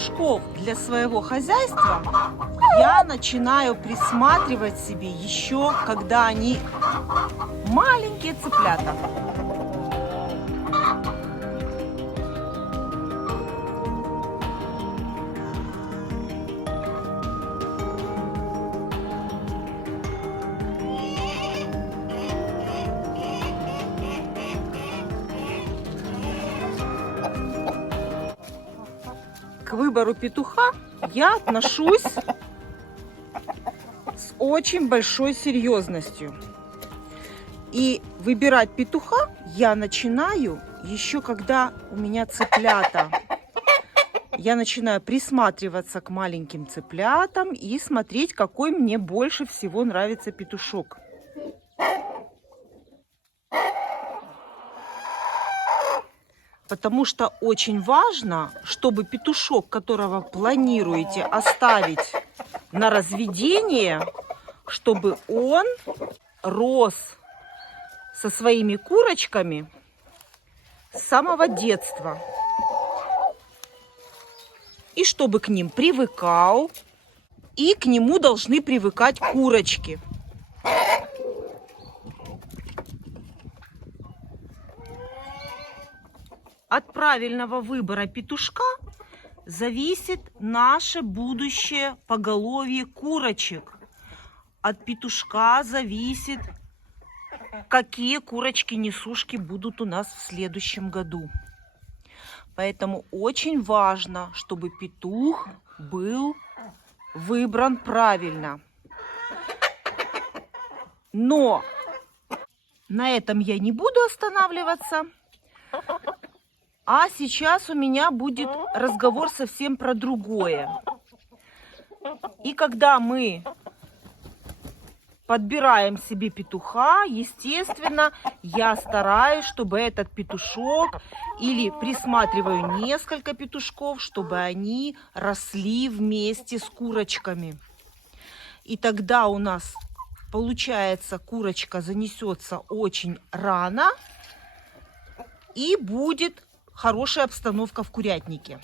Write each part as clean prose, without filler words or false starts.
петушков для своего хозяйства я начинаю присматривать себе еще, когда они маленькие цыплята. К выбору петуха я отношусь с очень большой серьезностью. И выбирать петуха я начинаю еще когда у меня цыплята. Я начинаю присматриваться к маленьким цыплятам и смотреть, какой мне больше всего нравится петушок. Потому что очень важно, чтобы петушок, которого планируете оставить на разведение, чтобы он рос со своими курочками с самого детства. И чтобы к ним привыкал, и к нему должны привыкать курочки. От правильного выбора петушка зависит наше будущее поголовье курочек. От петушка зависит, какие курочки-несушки будут у нас в следующем году. Поэтому очень важно, чтобы петух был выбран правильно. Но на этом я не буду останавливаться. А сейчас у меня будет разговор совсем про другое. И когда мы подбираем себе петуха, естественно, я стараюсь, чтобы этот петушок, или присматриваю несколько петушков, чтобы они росли вместе с курочками. И тогда у нас, получается, курочка занесется очень рано и будет хорошая обстановка в курятнике.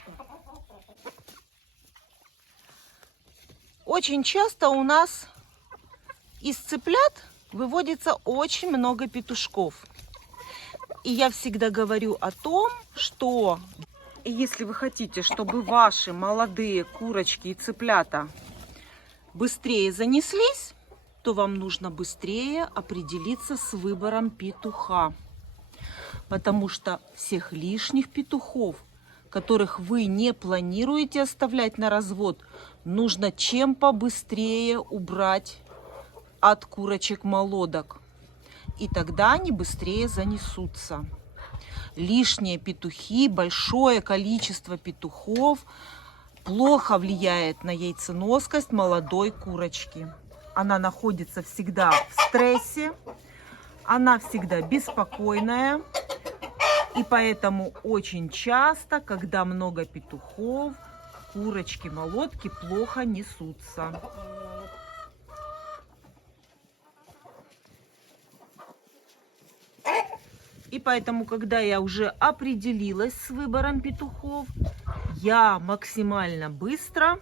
Очень часто у нас из цыплят выводится очень много петушков. И я всегда говорю о том, что если вы хотите, чтобы ваши молодые курочки и цыплята быстрее занеслись, то вам нужно быстрее определиться с выбором петуха. Потому что всех лишних петухов, которых вы не планируете оставлять на развод, нужно чем побыстрее убрать от курочек-молодок. И тогда они быстрее занесутся. Лишние петухи, большое количество петухов плохо влияет на яйценоскость молодой курочки. Она находится всегда в стрессе, она всегда беспокойная. И поэтому очень часто, когда много петухов, курочки-молодки плохо несутся. И поэтому, когда я уже определилась с выбором петухов, я максимально быстро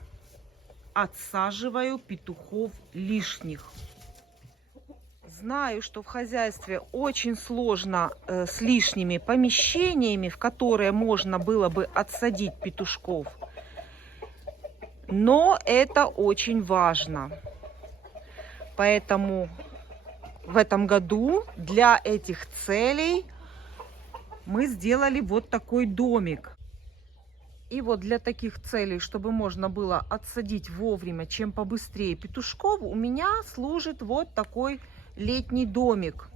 отсаживаю петухов лишних. Знаю, что в хозяйстве очень сложно с лишними помещениями, в которые можно было бы отсадить петушков. Но это очень важно. Поэтому в этом году для этих целей мы сделали вот такой домик. И вот для таких целей, чтобы можно было отсадить вовремя, чем побыстрее петушков, у меня служит вот такой летний домик.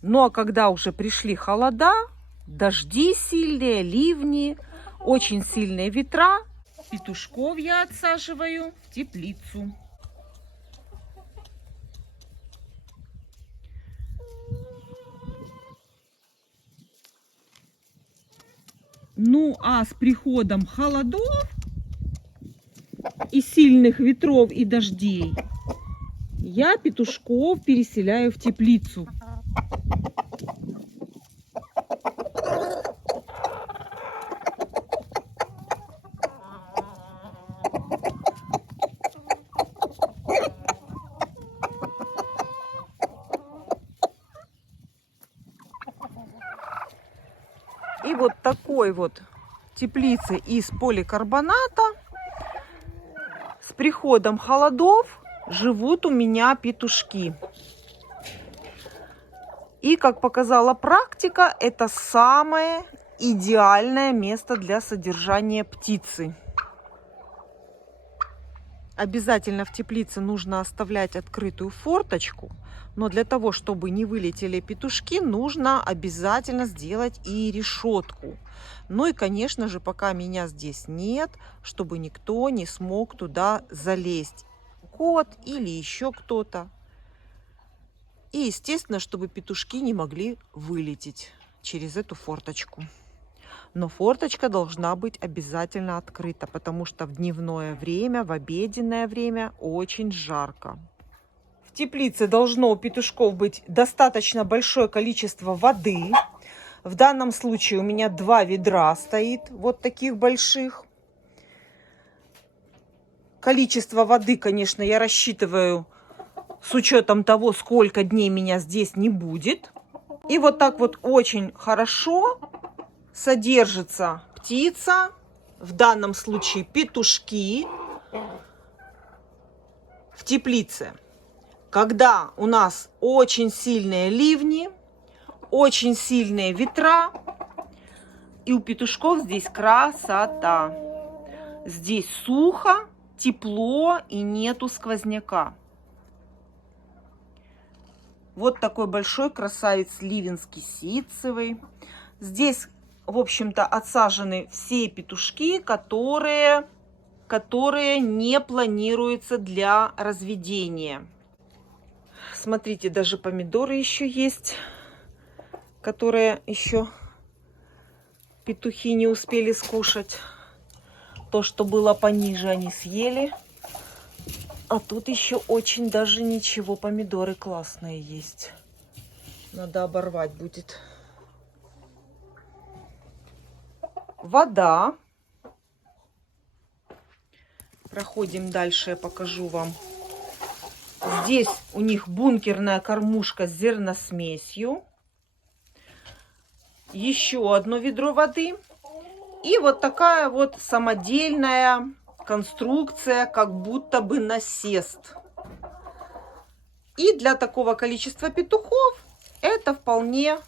Ну а когда уже пришли холода, дожди сильные, ливни, очень сильные ветра, петушков я отсаживаю в теплицу. Ну а с приходом холодов и сильных ветров и дождей я петушков переселяю в теплицу. такой вот теплице из поликарбоната с приходом холодов живут у меня петушки. И, как показала практика, это самое идеальное место для содержания птицы. Обязательно в теплице нужно оставлять открытую форточку, но для того, чтобы не вылетели петушки, нужно обязательно сделать и решетку. Ну и, конечно же, пока меня здесь нет, чтобы никто не смог туда залезть. Кот или еще кто-то. И, естественно, чтобы петушки не могли вылететь через эту форточку. Но форточка должна быть обязательно открыта, потому что в дневное время, в обеденное время очень жарко. В теплице должно у петушков быть достаточно большое количество воды. В данном случае у меня 2 ведра стоит, вот таких больших. Количество воды, конечно, я рассчитываю с учетом того, сколько дней меня здесь не будет. И вот так вот очень хорошо содержится птица, в данном случае петушки, в теплице, когда у нас очень сильные ливни, очень сильные ветра, и у петушков здесь красота. Здесь сухо, тепло и нету сквозняка. Вот такой большой красавец ливенский ситцевый. Здесь, в общем-то, отсажены все петушки, которые не планируются для разведения. Смотрите, даже помидоры еще есть, которые еще петухи не успели скушать. То, что было пониже, они съели. А тут еще очень даже ничего, помидоры классные есть. Надо оборвать будет. Вода. Проходим дальше, я покажу вам. Здесь у них бункерная кормушка с зерносмесью. Еще одно ведро воды. И вот такая вот самодельная конструкция, как будто бы насест. И для такого количества петухов это вполне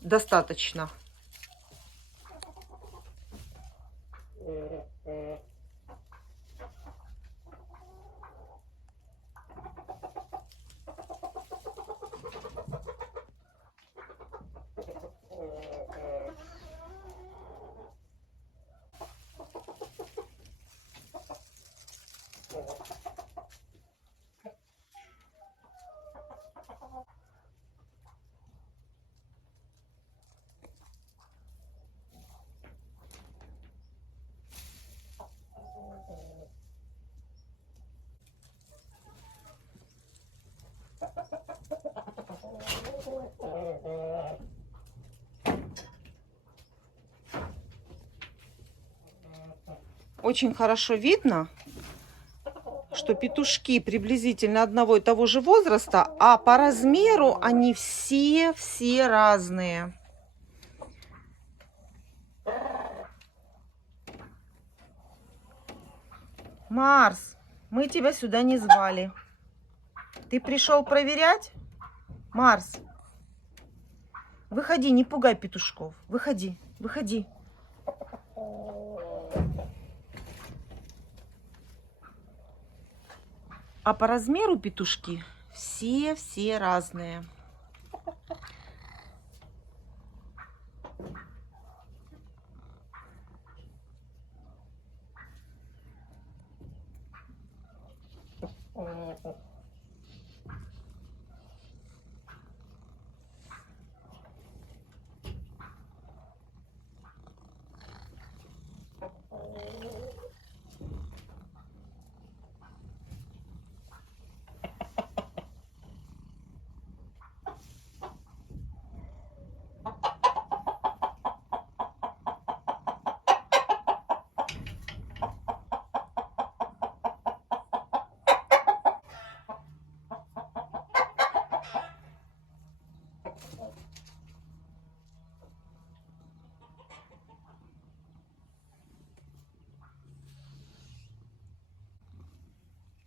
достаточно. Очень хорошо видно, что петушки приблизительно одного и того же возраста, а по размеру они все разные. Марс, мы тебя сюда не звали. Ты пришел проверять? Марс, выходи, не пугай петушков. Выходи, выходи. А по размеру петушки все разные.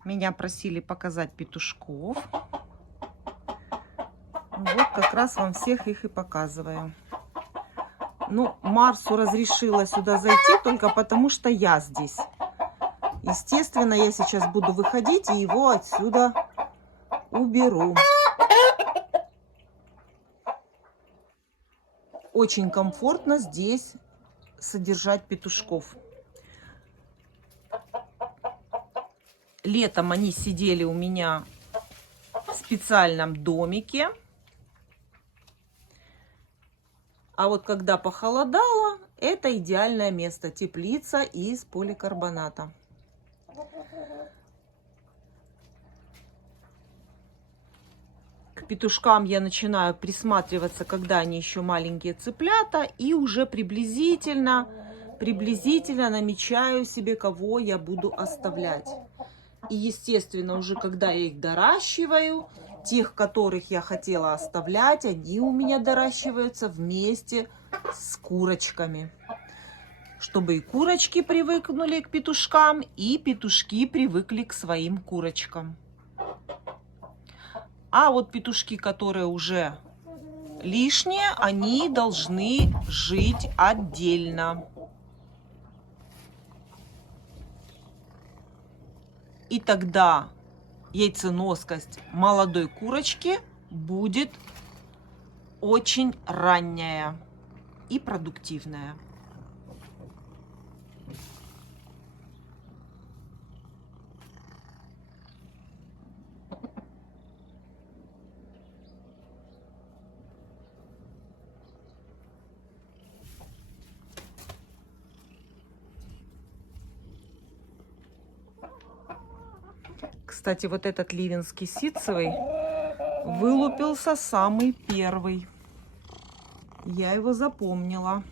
Меня просили показать петушков. Вот как раз вам всех их и показываю. Ну, Марсу разрешила сюда зайти только потому, что я здесь. Естественно, я сейчас буду выходить и его отсюда уберу. Очень комфортно здесь содержать петушков. Летом они сидели у меня в специальном домике. А вот когда похолодало, это идеальное место. Теплица из поликарбоната. К петушкам я начинаю присматриваться, когда они еще маленькие цыплята. И уже приблизительно намечаю себе, кого я буду оставлять. И, естественно, уже когда я их доращиваю, тех, которых я хотела оставлять, они у меня доращиваются вместе с курочками. Чтобы и курочки привыкнули к петушкам, и петушки привыкли к своим курочкам. А вот петушки, которые уже лишние, они должны жить отдельно. И тогда яйценоскость молодой курочки будет очень ранняя и продуктивная. Кстати, вот этот ливенский ситцевый вылупился самый первый. Я его запомнила.